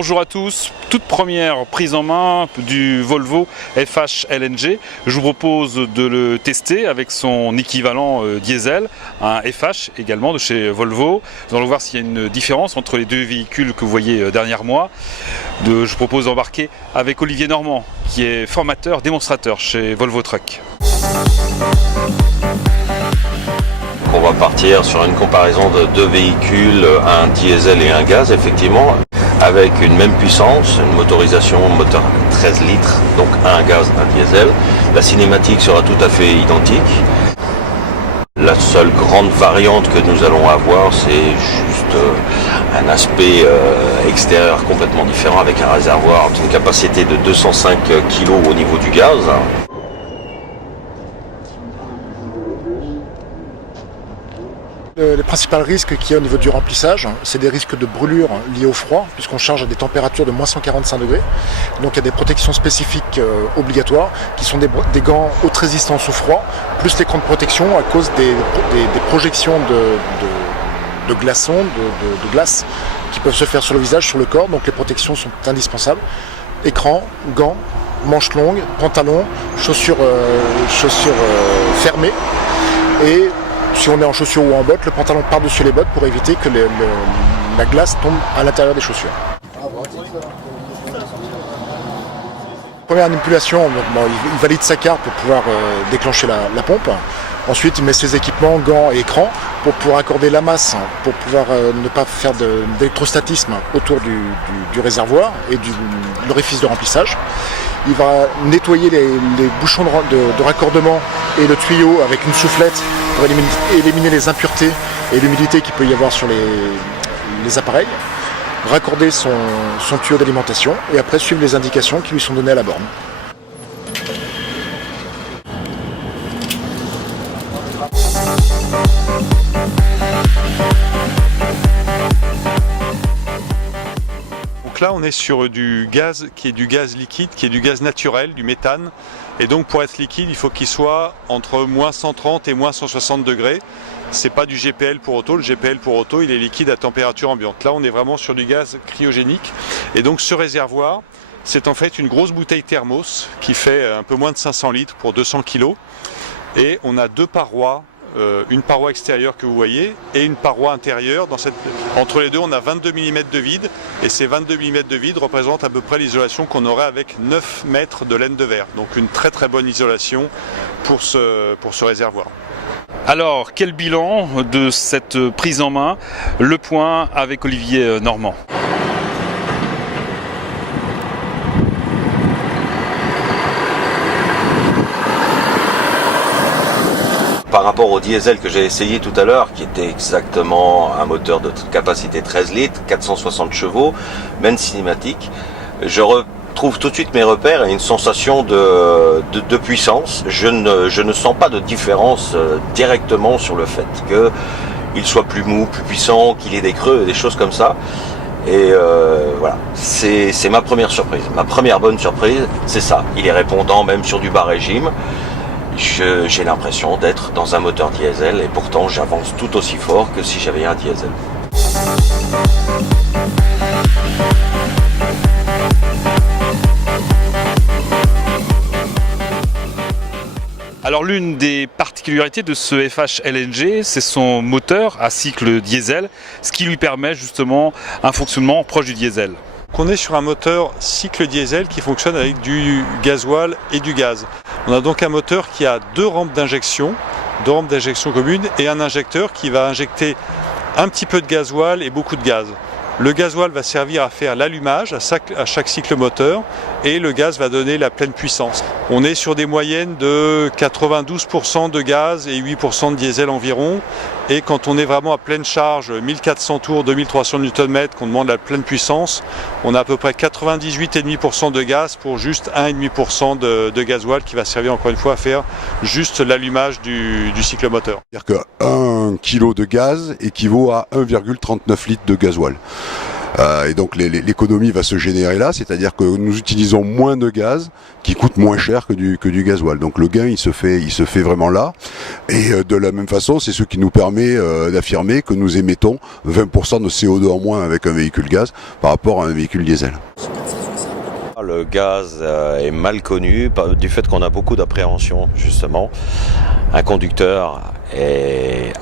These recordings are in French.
Bonjour à tous, toute première prise en main du Volvo FH LNG. Je vous propose de le tester avec son équivalent diesel, un FH également de chez Volvo. Nous allons voir s'il y a une différence entre les deux véhicules que vous voyez derrière moi. Je vous propose d'embarquer avec Olivier Normand, qui est formateur, démonstrateur chez Volvo Truck. On va partir sur une comparaison de deux véhicules, un diesel et un gaz, effectivement, avec une même puissance, une motorisation moteur 13 litres, donc un gaz, un diesel. La cinématique sera tout à fait identique. La seule grande variante que nous allons avoir, c'est juste un aspect extérieur complètement différent, avec un réservoir d'une capacité de 205 kg au niveau du gaz. Les principaux risques qu'il y a au niveau du remplissage, c'est des risques de brûlure liés au froid, puisqu'on charge à des températures de moins 145 degrés. Donc il y a des protections spécifiques obligatoires, qui sont des gants haute résistance au froid, plus l'écran de protection à cause des projections de glaçons, de glace, qui peuvent se faire sur le visage, sur le corps. Donc les protections sont indispensables. Écran, gants, manches longues, pantalon, chaussures fermées. Et si on est en chaussures ou en bottes, le pantalon par-dessus les bottes pour éviter que la glace tombe à l'intérieur des chaussures. Première manipulation, il valide sa carte pour pouvoir déclencher la pompe. Ensuite, il met ses équipements, gants et écran pour pouvoir accorder la masse, pour pouvoir ne pas faire d'électrostatisme autour du réservoir et de l'orifice de remplissage. Il va nettoyer les bouchons de raccordement et le tuyau avec une soufflette pour éliminer les impuretés et l'humidité qu'il peut y avoir sur les appareils. Raccorder son tuyau d'alimentation et après suivre les indications qui lui sont données à la borne. Donc là on est sur du gaz qui est du gaz liquide, qui est du gaz naturel, du méthane. Et donc pour être liquide, il faut qu'il soit entre moins 130 et moins 160 degrés. C'est pas du GPL pour auto. Le GPL pour auto, il est liquide à température ambiante. Là, on est vraiment sur du gaz cryogénique. Et donc ce réservoir, c'est en fait une grosse bouteille thermos qui fait un peu moins de 500 litres pour 200 kg. Et on a deux parois, une paroi extérieure que vous voyez et une paroi intérieure. Entre les deux, on a 22 mm de vide. Et ces 22 mm de vide représentent à peu près l'isolation qu'on aurait avec 9 mètres de laine de verre. Donc une très très bonne isolation pour ce réservoir. Alors, quel bilan de cette prise en main? Le point avec Olivier Normand. Par rapport au diesel que j'ai essayé tout à l'heure, qui était exactement un moteur de capacité 13 litres, 460 chevaux, même cinématique, je retrouve tout de suite mes repères et une sensation de puissance. Je ne sens pas de différence directement sur le fait qu'il soit plus mou, plus puissant, qu'il ait des creux, des choses comme ça. Et voilà, c'est ma première surprise. Ma première bonne surprise, c'est ça. Il est répondant même sur du bas régime. J'ai l'impression d'être dans un moteur diesel et pourtant j'avance tout aussi fort que si j'avais un diesel. Alors l'une des particularités de ce FH LNG, c'est son moteur à cycle diesel, ce qui lui permet justement un fonctionnement proche du diesel. On est sur un moteur cycle diesel qui fonctionne avec du gasoil et du gaz. On a donc un moteur qui a deux rampes d'injection communes et un injecteur qui va injecter un petit peu de gasoil et beaucoup de gaz. Le gasoil va servir à faire l'allumage à chaque cycle moteur et le gaz va donner la pleine puissance. On est sur des moyennes de 92% de gaz et 8% de diesel environ. Et quand on est vraiment à pleine charge, 1400 tours, 2300 Nm, qu'on demande la pleine puissance, on a à peu près 98,5% de gaz pour juste 1,5% de gasoil qui va servir encore une fois à faire juste l'allumage du cycle moteur. C'est-à-dire que 1 kg de gaz équivaut à 1,39 litres de gasoil. Et donc l'économie va se générer là, c'est-à-dire que nous utilisons moins de gaz qui coûte moins cher que du gasoil. Donc le gain il se fait vraiment là. Et de la même façon, c'est ce qui nous permet d'affirmer que nous émettons 20% de CO2 en moins avec un véhicule gaz par rapport à un véhicule diesel. Le gaz est mal connu du fait qu'on a beaucoup d'appréhension justement. Un conducteur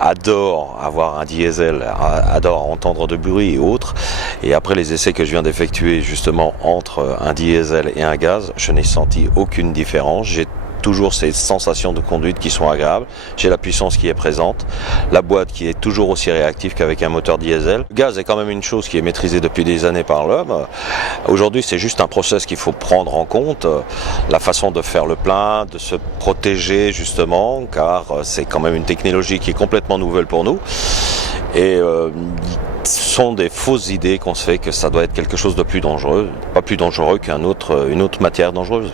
adore avoir un diesel, adore entendre de bruit et autres. Et après les essais que je viens d'effectuer justement entre un diesel et un gaz, je n'ai senti aucune différence. J'ai toujours ces sensations de conduite qui sont agréables. J'ai la puissance qui est présente, la boîte qui est toujours aussi réactive qu'avec un moteur diesel. Le gaz est quand même une chose qui est maîtrisée depuis des années par l'homme. Aujourd'hui, c'est juste un process qu'il faut prendre en compte, la façon de faire le plein, de se protéger justement, car c'est quand même une technologie qui est complètement nouvelle pour nous. Et ce sont des fausses idées qu'on se fait que ça doit être quelque chose de plus dangereux, pas plus dangereux qu'une autre matière dangereuse.